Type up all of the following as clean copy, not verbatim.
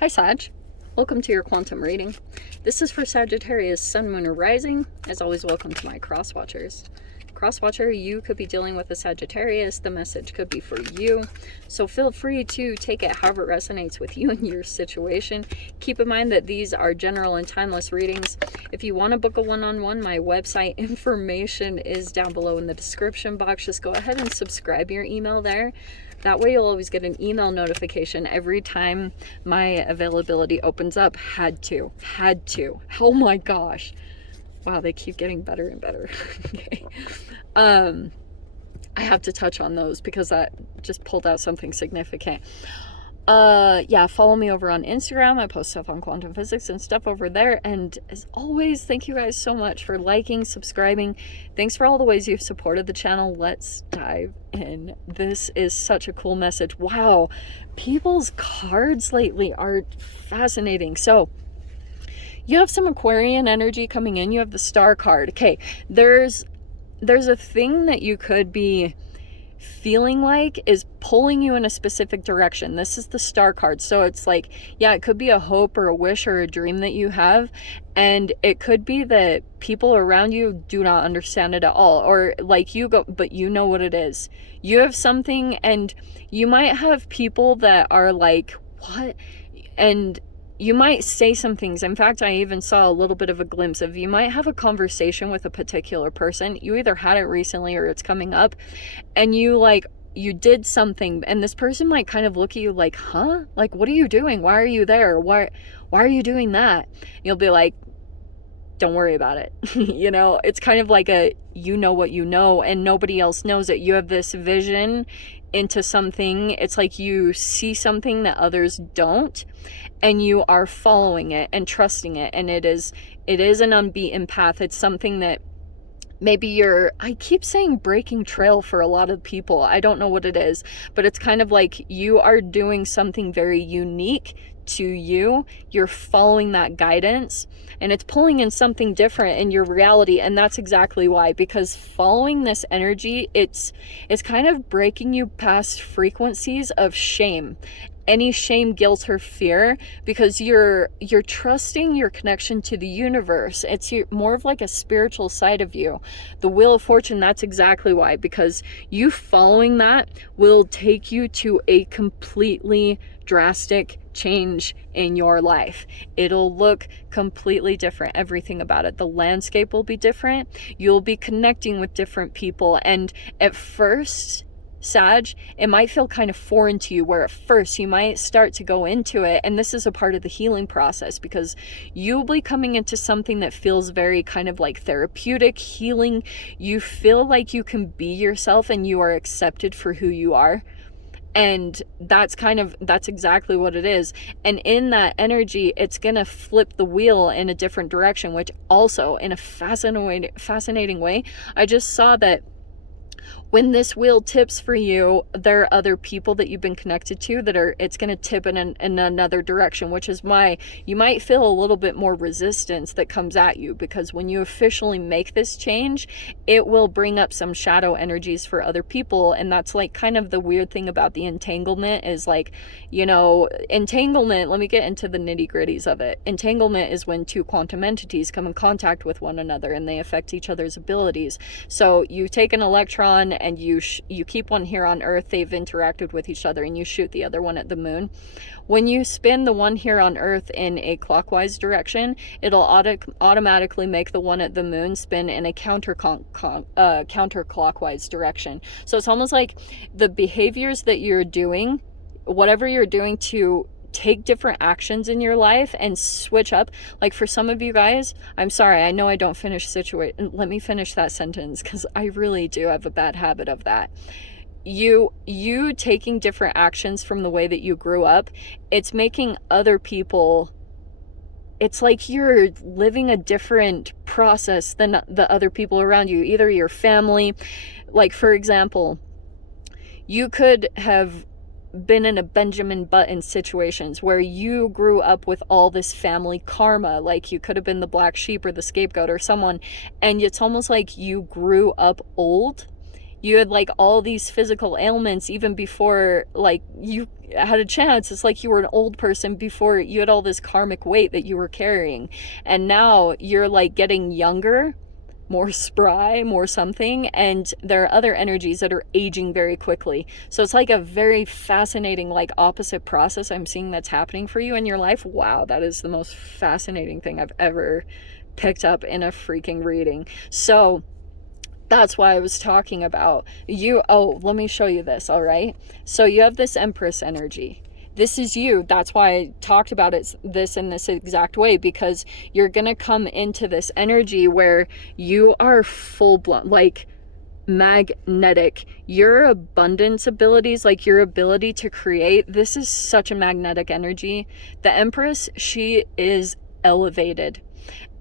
Hi Sag, welcome to your quantum reading. This is for Sagittarius, Sun, Moon, or Rising. As always, welcome to my cross watchers. Cross watcher, you could be dealing with a Sagittarius. The message could be for you. So feel free to take it however it resonates with you and your situation. Keep in mind that these are general and timeless readings. If you want to book a one-on-one, my website information is down below in the description box. Just go ahead and subscribe your email there. That way you'll always get an email notification every time my availability opens up. Had to. Oh my gosh. Wow, they keep getting better and better. Okay. I have to touch on those because that just pulled out something significant. Yeah, follow me over on Instagram. I post stuff on quantum physics and stuff over there. And as always, thank you guys so much for liking, subscribing. Thanks for all the ways you've supported the channel. Let's dive in. This is such a cool message. Wow, people's cards lately are fascinating. So you have some Aquarian energy coming in. You have the Star card. Okay, there's a thing that you could be feeling like is pulling you in a specific direction. This is the Star card. So it's like, yeah, it could be a hope or a wish or a dream that you have. And it could be that people around you do not understand it at all. Or like you go, but you know what it is. You have something and you might have people that are like, what? And you might say some things. In fact, I even saw a little bit of a glimpse of, you might have a conversation with a particular person. You either had it recently or it's coming up, and you did something, and this person might kind of look at you like, huh? Like, what are you doing? Why are you there? Why are you doing that? You'll be like, don't worry about it. You know, it's kind of like a, you know what you know, and nobody else knows it. You have this vision into something. It's like you see something that others don't, and you are following it and trusting it. And it is an unbeaten path. It's something that maybe I keep saying breaking trail for a lot of people. I don't know what it is, but it's kind of like you are doing something very unique to you. You're following that guidance, and it's pulling in something different in your reality. And that's exactly why, because following this energy, it's kind of breaking you past frequencies of shame, any shame, guilt, or fear, because you're trusting your connection to the universe. It's more of like a spiritual side of you. The Wheel of Fortune, that's exactly why, because you following that will take you to a completely drastic change in your life. It'll look completely different. Everything about it. The landscape will be different. You'll be connecting with different people. And at first, Sag, it might feel kind of foreign to you, where at first you might start to go into it, and this is a part of the healing process, because you'll be coming into something that feels very kind of like therapeutic, healing. You feel like you can be yourself and you are accepted for who you are. And that's exactly what it is. And in that energy, it's gonna flip the wheel in a different direction, which also, in a fascinating way, I just saw that when this wheel tips for you, there are other people that you've been connected to that it's going to tip in another direction, which is why you might feel a little bit more resistance that comes at you, because when you officially make this change, it will bring up some shadow energies for other people. And that's like kind of the weird thing about the entanglement is, like, you know, entanglement, let me get into the nitty-gritties of it. Entanglement is when two quantum entities come in contact with one another and they affect each other's abilities. So you take an electron and you keep one here on Earth. They've interacted with each other, and you shoot the other one at the moon. When you spin the one here on Earth in a clockwise direction, it'll automatically make the one at the moon spin in a counterclockwise direction. So it's almost like the behaviors that you're doing, whatever you're doing to take different actions in your life and switch up. Like for some of you guys, I'm sorry, I know I don't finish let me finish that sentence, because I really do have a bad habit of that. You taking different actions from the way that you grew up, it's making other people, it's like you're living a different process than the other people around you, either your family. Like, for example, you could have been in a Benjamin Button situations where you grew up with all this family karma. Like, you could have been the black sheep or the scapegoat or someone, and it's almost like you grew up old. you had like all these physical ailments even before like you had a chance. It's like you were an old person before you had all this karmic weight that you were carrying, and now you're like getting younger, more spry, more something, and there are other energies that are aging very quickly. So it's like a very fascinating like opposite process I'm seeing that's happening for you in your life. Wow, that is the most fascinating thing I've ever picked up in a freaking reading. So that's why I was talking about you. Oh, let me show you this. All right, so you have this Empress energy. This is you. That's why I talked about this in this exact way, because you're going to come into this energy where you are full blown, like magnetic. Your abundance abilities, like your ability to create, this is such a magnetic energy. The Empress, she is elevated.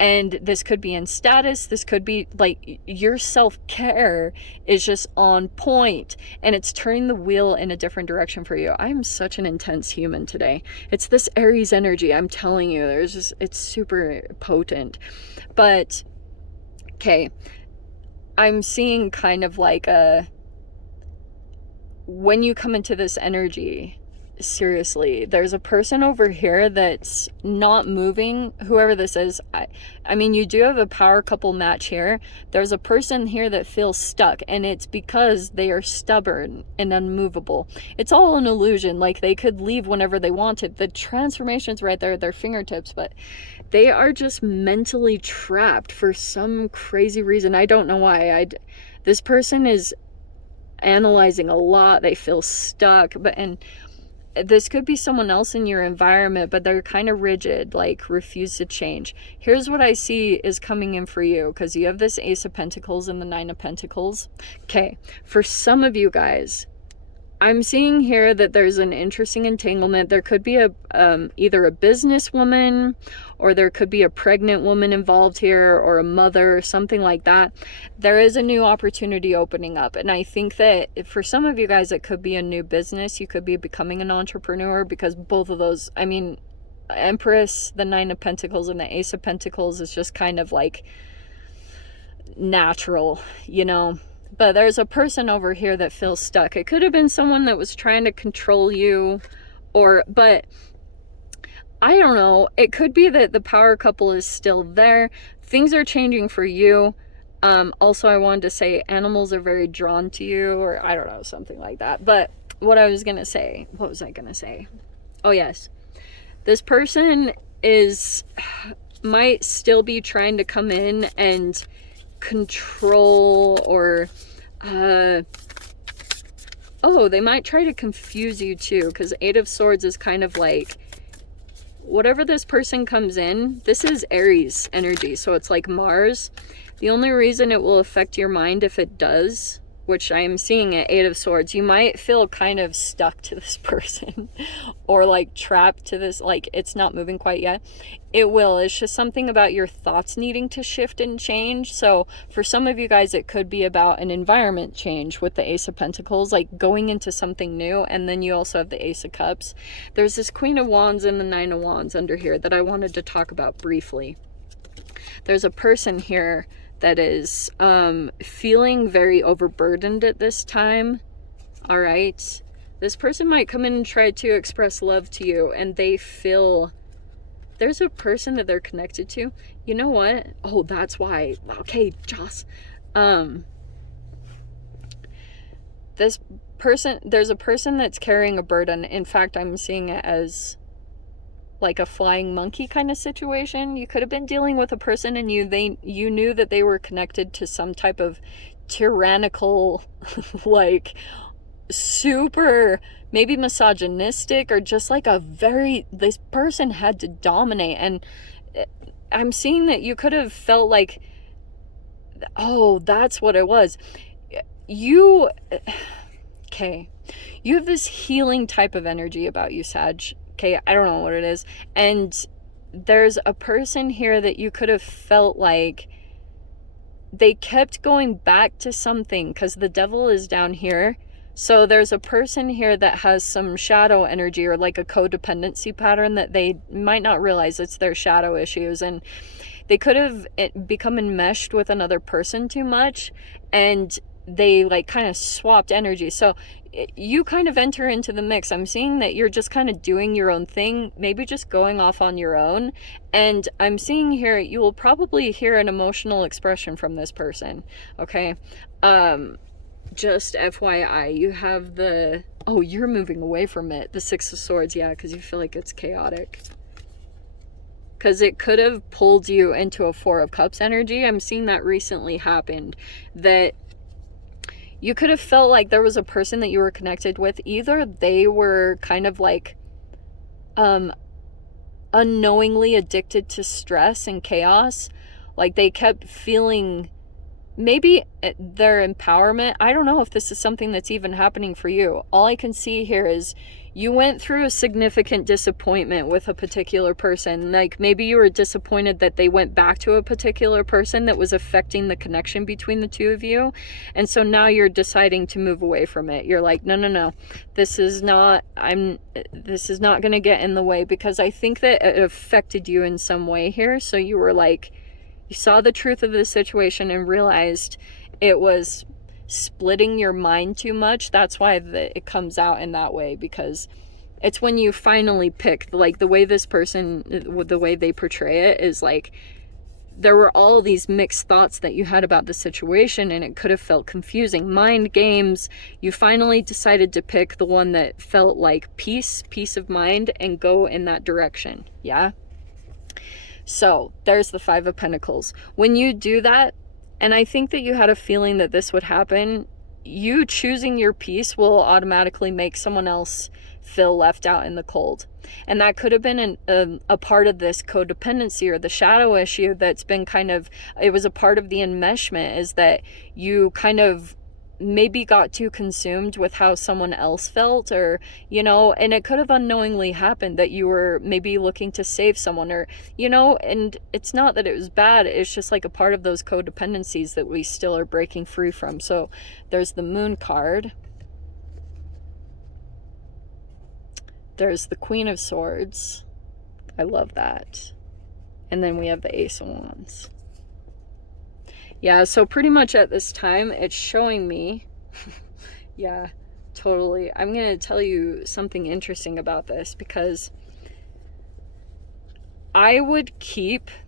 And this could be in status, this could be like your self-care is just on point, and it's turning the wheel in a different direction for you. I'm such an intense human today. It's this Aries energy, I'm telling you. It's super potent. But okay, I'm seeing kind of like when you come into this energy, seriously, there's a person over here that's not moving. Whoever this is, I mean, you do have a power couple match here. There's a person here that feels stuck, and it's because they are stubborn and unmovable. It's all an illusion. Like, they could leave whenever they wanted. The transformation's right there at their fingertips, but they are just mentally trapped for some crazy reason. I don't know why. This person is analyzing a lot. They feel stuck, and this could be someone else in your environment, but they're kind of rigid, like refuse to change. Here's what I see is coming in for you, because you have this Ace of Pentacles and the Nine of Pentacles. Okay, for some of you guys, I'm seeing here that there's an interesting entanglement. There could be either a businesswoman, or there could be a pregnant woman involved here, or a mother, or something like that. There is a new opportunity opening up. And I think that for some of you guys, it could be a new business. You could be becoming an entrepreneur, because both of those, I mean, Empress, the Nine of Pentacles, and the Ace of Pentacles is just kind of like natural, you know. But there's a person over here that feels stuck. It could have been someone that was trying to control you, but I don't know. It could be that the power couple is still there. Things are changing for you. Also, I wanted to say animals are very drawn to you, or I don't know, something like that. But what was I going to say? Oh, yes. This person might still be trying to come in and control, or they might try to confuse you too, because Eight of Swords is kind of like, whatever this person comes in, this is Aries energy, so it's like Mars. The only reason it will affect your mind, if it does, which I am seeing at Eight of Swords, you might feel kind of stuck to this person or like trapped to this, like it's not moving quite yet. It will. It's just something about your thoughts needing to shift and change. So for some of you guys, it could be about an environment change with the Ace of Pentacles, like going into something new. And then you also have the Ace of Cups. There's this Queen of Wands and the Nine of Wands under here that I wanted to talk about briefly. There's a person here that is feeling very overburdened at this time. All right, this person might come in and try to express love to you, and they feel there's a person that they're connected to. You know what? Oh, that's why. Okay, Joss. There's a person that's carrying a burden. In fact, I'm seeing it as like a flying monkey kind of situation. You could have been dealing with a person, and you knew that they were connected to some type of tyrannical, like super maybe misogynistic, or just like this person had to dominate. And I'm seeing that you could have felt like, oh, that's what it was. You have this healing type of energy about you, Sag. Okay, I don't know what it is. And there's a person here that you could have felt like they kept going back to something, because the devil is down here. So there's a person here that has some shadow energy, or like a codependency pattern that they might not realize it's their shadow issues. And they could have become enmeshed with another person too much. And they like kind of swapped energy. So you kind of enter into the mix. I'm seeing that you're just kind of doing your own thing, maybe just going off on your own. And I'm seeing here, you will probably hear an emotional expression from this person. Okay. Just FYI, you have the, oh, you're moving away from it. The Six of Swords. Yeah. Cause you feel like it's chaotic. Because it could have pulled you into a Four of Cups energy. I'm seeing that recently happened. That you could have felt like there was a person that you were connected with. Either they were kind of like unknowingly addicted to stress and chaos. Like they kept feeling maybe their empowerment. I don't know if this is something that's even happening for you. All I can see here is you went through a significant disappointment with a particular person. Like maybe you were disappointed that they went back to a particular person that was affecting the connection between the two of you. And so now you're deciding to move away from it. You're like, no. This is not going to get in the way, because I think that it affected you in some way here. So you were like, you saw the truth of the situation and realized it was splitting your mind too much. That's why it comes out in that way, because it's when you finally pick, like the way this person, the way they portray it is like there were all these mixed thoughts that you had about the situation, and it could have felt confusing. Mind games. You finally decided to pick the one that felt like peace of mind, and go in that direction. Yeah. So there's the Five of Pentacles. When you do that, and I think that you had a feeling that this would happen, you choosing your peace will automatically make someone else feel left out in the cold. And that could have been a part of this codependency or the shadow issue that's been kind of, it was a part of the enmeshment, is that you kind of maybe got too consumed with how someone else felt, or and it could have unknowingly happened that you were maybe looking to save someone, or and it's not that it was bad, it's just like a part of those codependencies that we still are breaking free from. So there's the Moon card, there's the Queen of Swords, I love that, and then we have the Ace of Wands. Yeah, so pretty much at this time, it's showing me, yeah, totally. I'm going to tell you something interesting about this, because I would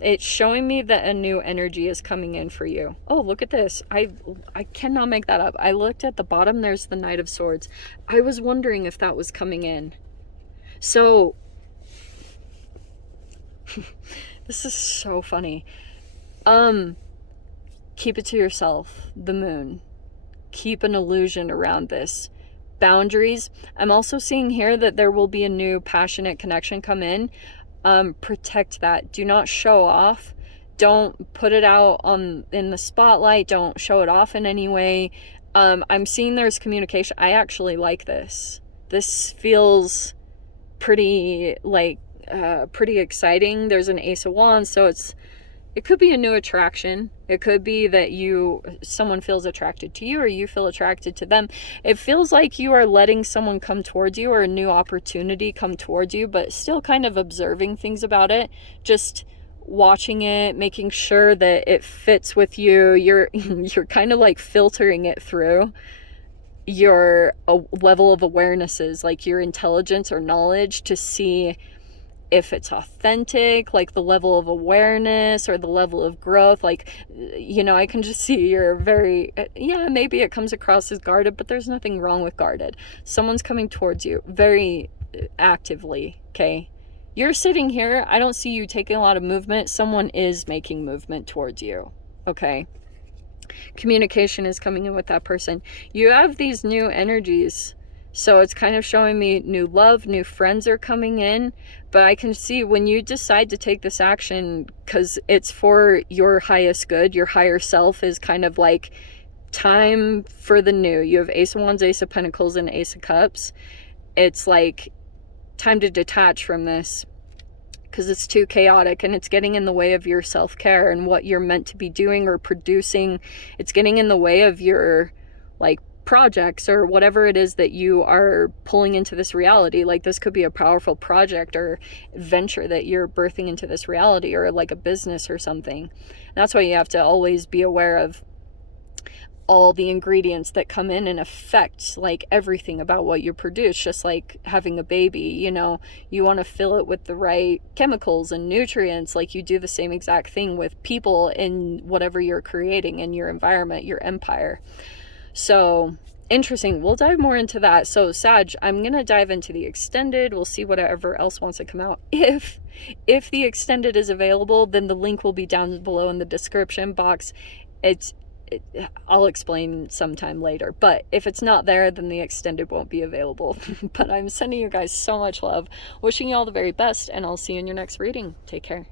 it's showing me that a new energy is coming in for you. Oh, look at this. I cannot make that up. I looked at the bottom, there's the Knight of Swords. I was wondering if that was coming in. So, this is so funny. Keep it to yourself, the Moon. Keep an illusion around this. Boundaries. I'm also seeing here that there will be a new passionate connection come in. Protect that. Do not show off. Don't put it out in the spotlight. Don't show it off in any way. I'm seeing there's communication. I actually like this. This feels pretty exciting. There's an Ace of Wands, so it could be a new attraction. It could be that someone feels attracted to you, or you feel attracted to them. It feels like you are letting someone come towards you, or a new opportunity come towards you, but still kind of observing things about it. Just watching it, making sure that it fits with you. You're kind of like filtering it through your level of awarenesses, like your intelligence or knowledge, to see if it's authentic, like the level of awareness or the level of growth. Like, I can just see you're very, maybe it comes across as guarded, but there's nothing wrong with guarded. Someone's coming towards you very actively, okay? You're sitting here, I don't see you taking a lot of movement. Someone is making movement towards you, okay? Communication is coming in with that person. You have these new energies. So it's kind of showing me new love, new friends are coming in. But I can see when you decide to take this action, because it's for your highest good, your higher self is kind of like time for the new. You have Ace of Wands, Ace of Pentacles, and Ace of Cups. It's like time to detach from this, because it's too chaotic and it's getting in the way of your self-care and what you're meant to be doing or producing. It's getting in the way of your projects or whatever it is that you are pulling into this reality. Like, this could be a powerful project or venture that you're birthing into this reality, or like a business or something. And that's why you have to always be aware of all the ingredients that come in and affect like everything about what you produce. Just like having a baby, you know, you want to fill it with the right chemicals and nutrients. Like you do the same exact thing with people in whatever you're creating in your environment, your empire. So interesting. We'll dive more into that. So Sag, I'm gonna dive into the extended. We'll see whatever else wants to come out. If the extended is available, then the link will be down below in the description box. I'll explain sometime later, but if it's not there, then the extended won't be available. But I'm sending you guys so much love, wishing you all the very best, and I'll see you in your next reading. Take care.